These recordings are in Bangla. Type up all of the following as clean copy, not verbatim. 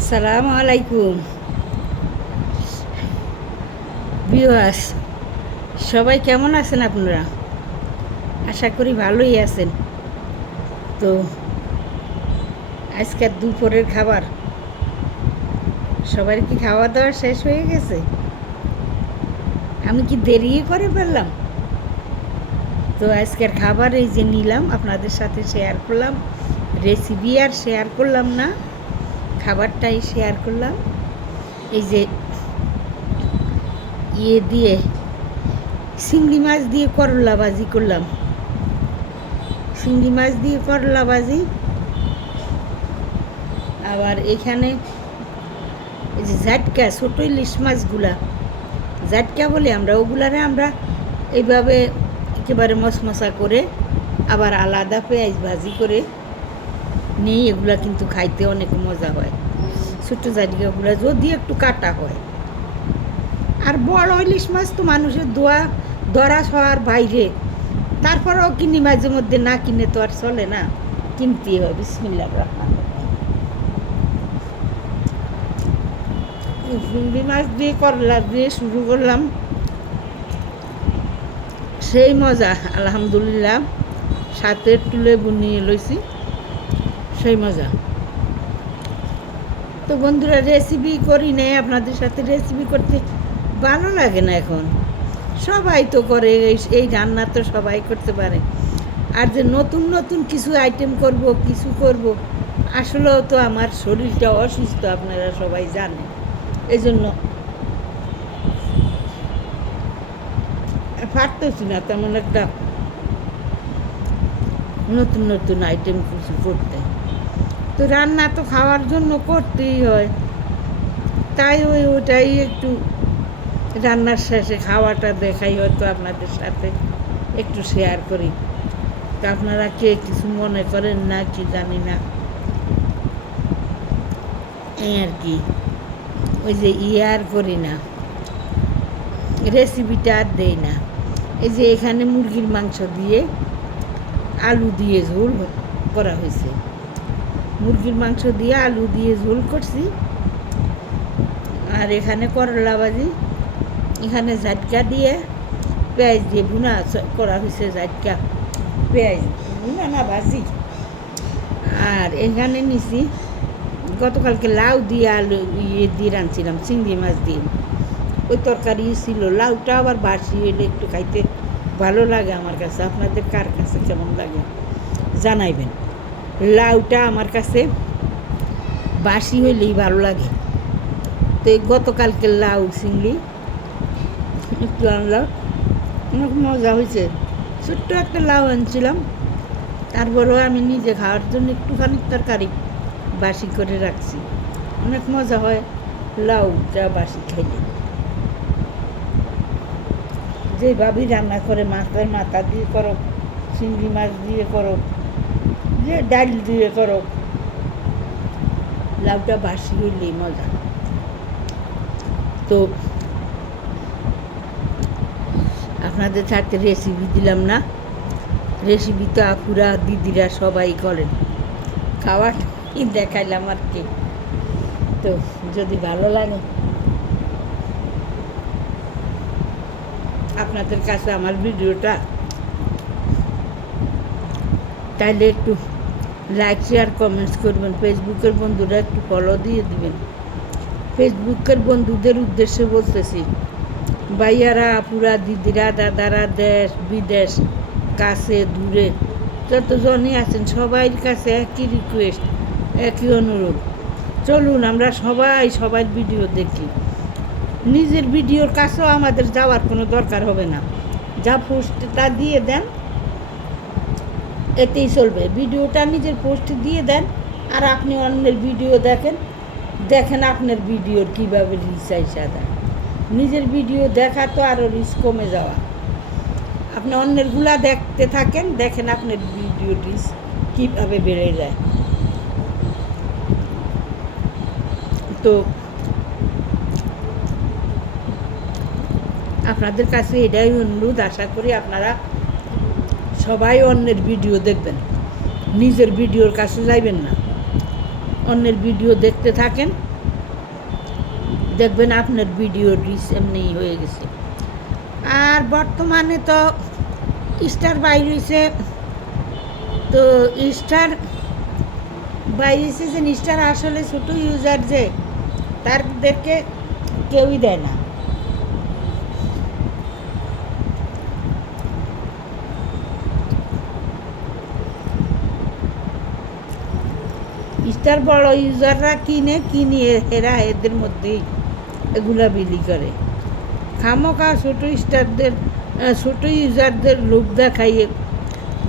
আসসালামু আলাইকুম ভিউয়ার্স, সবাই কেমন আছেন আপনারা? আশা করি ভালোই আছেন। তো আজকের দুপুরের খাবার সবার কি খাওয়া দাওয়া শেষ হয়ে গেছে? আমি কি দেরি করে ফেললাম? তো আজকের খাবার এই যে নিলাম, আপনাদের সাথে শেয়ার করলাম। রেসিপি আর শেয়ার করলাম না, খাবারটাই শেয়ার করলাম। এই যে দিয়ে চিংড়ি মাছ দিয়ে করলা ভাজি করলাম। চিংড়ি মাছ দিয়ে করলা ভাজি। আবার এখানে এই যে ঝাটকা, ছোটো ইলিশ মাছগুলা ঝাটকা বলি আমরা, ওগুলারে আমরা এইভাবে একেবারে মশমশা করে আবার আলাদা পেঁয়াজ ভাজি করে নিই। এগুলা কিন্তু খাইতে অনেক মজা হয়। ছোটো ঝাটকাগুলা যদি একটু কাটা হয়। আর বড় ইলিশ মাছ তো মানুষের ধরা হওয়ার বাইরে, তারপরেও কিনি মাঝে মধ্যে, না কিনে তো আর চলে না, কিনতেই হয়। বিসমিল্লাহির রহমানির রহিম। চিংড়ি মাছ দিয়ে করলা দিয়ে শুরু করলাম, সেই মজা আলহামদুলিল্লাহ। সাথে একটু লেবু নিয়ে লইছি, সেই মজা। তো বন্ধুরা, রেসিপি করি নাই, আপনাদের সাথে রেসিপি করতে ভালো লাগে না এখন। সবাই তো করে, এই রান্না তো সবাই করতে পারে। আর যে নতুন নতুন কিছু আইটেম করব, কিছু করব, আসলেও তো আমার শরীরটা অসুস্থ, আপনারা সবাই জানেন। এই জন্য পারতেছি না তেমন একটা নতুন নতুন আইটেম কিছু করতে। তো রান্না তো খাওয়ার জন্য করতেই হয়, তাই ওটাই একটু রান্নার শেষে খাওয়াটা দেখাই, হয়তো আপনাদের সাথে একটু শেয়ার করি। তো আপনারা কে কিছু মনে করেন না কি জানি না, এই আর কি। ওই যে আর করি না, রেসিপিটা আর দেই না। এই যে এখানে মুরগির মাংস দিয়ে আলু দিয়ে ঝোল করা হয়েছে। মুরগির মাংস দিয়ে আলু দিয়ে ঝোল করছি। আর এখানে করলা ভাজি, এখানে ঝাটকা দিয়ে পেঁয়াজ দিয়ে ভুনা করা হয়েছে। ঝাটকা পেঁয়াজ ভুনা না ভাজি। আর এখানে নিছি গতকালকে লাউ দিয়ে আলু দিয়ে রাঁধছিলাম, চিংড়ি মাছ দিয়ে। ওই তরকারি ছিল। লাউটা আবার বাসি হইলে একটু খাইতে ভালো লাগে আমার কাছে। আপনাদের কার কাছে কেমন লাগে জানাইবেন। লাউটা আমার কাছে বাসি হইলেই ভালো লাগে। তো এই গতকালকে লাউ চিংড়ি একটু আনলাম, অনেক মজা হয়েছে। ছোট্ট একটা লাউ আনছিলাম, তারপরেও আমি নিজে খাওয়ার জন্য একটুখানি তরকারি বাসি করে রাখছি। অনেক মজা হয় লাউটা বাসি খাইলে। যেভাবেই রান্না করে, মাছের মাথা দিয়ে করো, চিংড়ি মাছ দিয়ে করো, যে ডাল দিয়ে করো, লাউটা বাসি হইলেই মজা। তো আপনাদের সাথে রেসিপি দিলাম না, রেসিপি তো আপুরা দিদিরা সবাই করেন, খাওয়ার দেখাইলাম আর কি। তো যদি ভালো লাগে আপনাদের কাছে আমার ভিডিওটা, তাইলে একটু লাইক শেয়ার কমেন্টস করবেন। ফেসবুকের বন্ধুরা একটু ফলো দিয়ে দিবেন। ফেসবুকের বন্ধুদের উদ্দেশ্যে বলতেছি, ভাইয়ারা আপুরা দিদিরা দাদারা, দেশ বিদেশ কাছে দূরে যতজনই আছেন, সবার কাছে একই রিকোয়েস্ট, একই অনুরোধ, চলুন আমরা সবাই ভিডিও দেখি। নিজের ভিডিওর কাছেও আমাদের যাওয়ার কোনো দরকার হবে না, যা পোস্টটা দিয়ে দেন এতেই চলবে। ভিডিওটা নিজের পোস্টে দিয়ে দেন, আর আপনি অন্যের ভিডিও দেখেন আপনার ভিডিওর কীভাবে রিচ আইসা দেন। নিজের ভিডিও দেখা তো আরও রিচ কমে যাওয়া। আপনি অন্যেরগুলা দেখতে থাকেন, দেখেন আপনার ভিডিও রিচ কীভাবে বেড়ে যায়। তো আপনাদের কাছে এটাই অনুরোধ, আশা করি আপনারা সবাই অন্যের ভিডিও দেখবেন, নিজের ভিডিওর কাছে যাইবেন না। অন্যের ভিডিও দেখতে থাকেন, দেখবেন আপনার ভিডিও রিচ এমনি হয়ে গেছে। আর বর্তমানে তো স্টার বাইরে হয়েছে, তো স্টার বাইরে যে স্টার আসলে ছোটো ইউজার যে তাদেরকে কেউই দেয় না। স্টার বড় ইউজাররা কিনে এরা এদের মধ্যেই এগুলা বিলি করে। খামোখা ছোটো স্টারদের ছোটো ইউজারদের লোভ দেখাইয়ে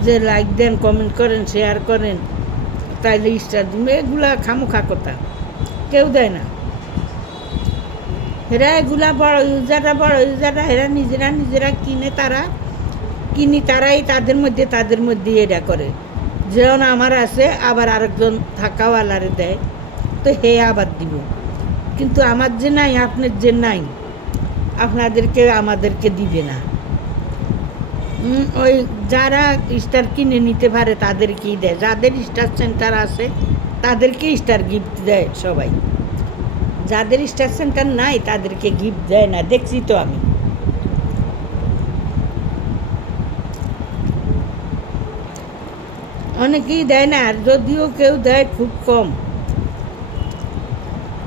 যে লাইক দেন, কমেন্ট করেন, শেয়ার করেন, তাইলে স্টার দিবে, এগুলা খামোখা কথা, কেউ দেয় না। এরা এগুলা বড় ইউজাররা এরা নিজেরা তারাই তাদের মধ্যে এটা করে। যেমন আমার আছে, আবার আরেকজন থাকাওয়ালারে দেয়, তো হে আবার দিব। কিন্তু আমার যে নাই, আপনার যে নাই, আপনাদেরকে আমাদেরকে দিবে না। ওই যারা স্টার কিনে নিতে পারে তাদেরকেই দেয়, যাদের স্টার সেন্টার আছে তাদেরকে স্টার গিফট দেয় সবাই। যাদের স্টার সেন্টার নাই তাদেরকে গিফট দেয় না, দেখছি তো আমি। অনেকেই দেয় না, আর যদিও কেউ দেয় খুব কম।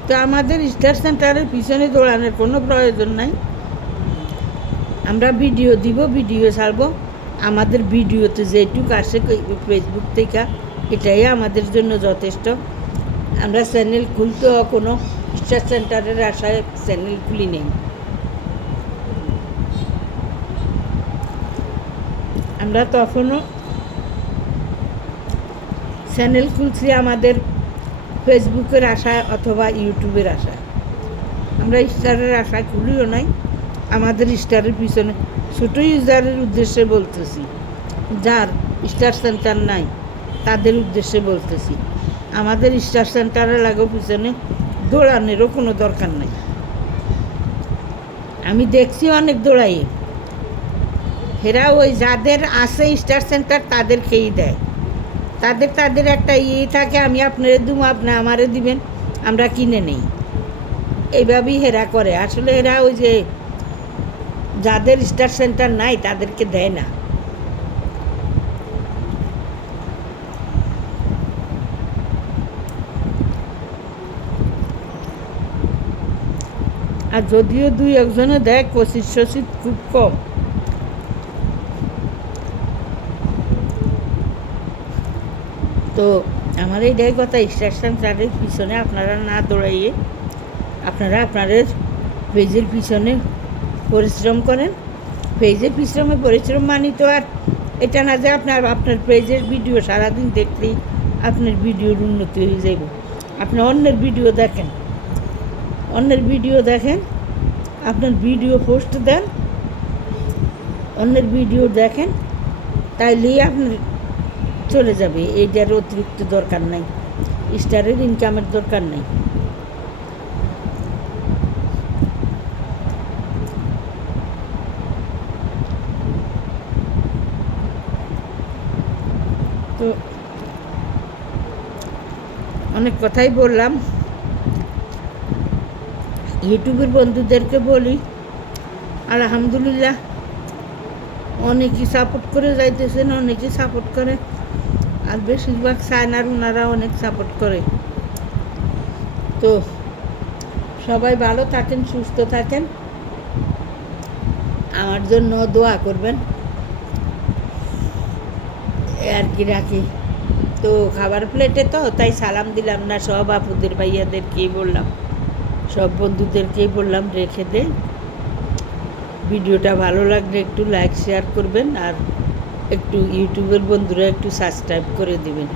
তো আমাদের স্টার সেন্টারের পিছনে দৌড়ানোর কোনো প্রয়োজন নাই। আমরা ভিডিও দিব, ভিডিও ছাড়বো, আমাদের ভিডিওতে যেটুকু আসে ফেসবুক থেকে এটাই আমাদের জন্য যথেষ্ট। আমরা চ্যানেল খুলতেও কোনো স্টার সেন্টারের আশায় চ্যানেল খুলি নেই। আমরা তখনও চ্যানেল খুলছি আমাদের ফেসবুকের আশায় অথবা ইউটিউবের আশায়। আমরা স্টারের আশায় খুলিও নাই। আমাদের স্টারের পিছনে ছোটো ইউজারের উদ্দেশ্যে বলতেছি, যার স্টার সেন্টার নাই তাদের উদ্দেশ্যে বলতেছি, আমাদের স্টার সেন্টারের লাগো পিছনে দৌড়ানোরও কোনো দরকার নাই। আমি দেখছি অনেক দৌড়াই, এরা ওই যাদের আছে স্টার সেন্টার তাদেরকেই দেয়। তাদের একটা থাকে, আমি আপনারে দিব, আপনি আমারে দিবেন, আমরা কিনে নেই, এইভাবেই হেরা করে। আসলে এরা ওই যে যাদের স্টার সেন্টার নাই তাদেরকে দেয় না। আর যদিও দুই একজনে দেয়, কোশিশ খুব কম। তো আমার এইটাই কথা, স্টার সেন্টারের পিছনে আপনারা না দৌড়াইয়ে আপনারা আপনাদের পেজের পিছনে পরিশ্রম করেন। পেজের পরিশ্রম মানি তো আর এটা না যে আপনার পেজের ভিডিও সারাদিন দেখলেই আপনার ভিডিওর উন্নতি হয়ে যাইব। আপনি অন্যের ভিডিও দেখেন, আপনার ভিডিও পোস্ট দেন, অন্যের ভিডিও দেখেন, তাইলেই আপনার চলে যাবে। এইটার অতিরিক্ত দরকার নাই, স্টারের ইনকামের দরকার নেই। তো অনেক কথাই বললাম। ইউটিউবের বন্ধুদেরকে বলি, আলহামদুলিল্লাহ অনেকেই সাপোর্ট করে যাইতেছেন, অনেকেই সাপোর্ট করে, আর বেশিরভাগ চায়নার ওনারা অনেক সাপোর্ট করে। তো সবাই ভালো থাকেন, সুস্থ থাকেন, আমার জন্য দোয়া করবেন, আর কি রাখি। তো খাবার প্লেটে তো তাই সালাম দিলাম না, সব আপুদের ভাইয়াদেরকেই বললাম, সব বন্ধুদেরকেই বললাম রেখে দে। ভিডিওটা ভালো লাগলে একটু লাইক শেয়ার করবেন, আর একটু ইউটিউবের বন্ধুরা একটু সাবস্ক্রাইব করে দেবেন।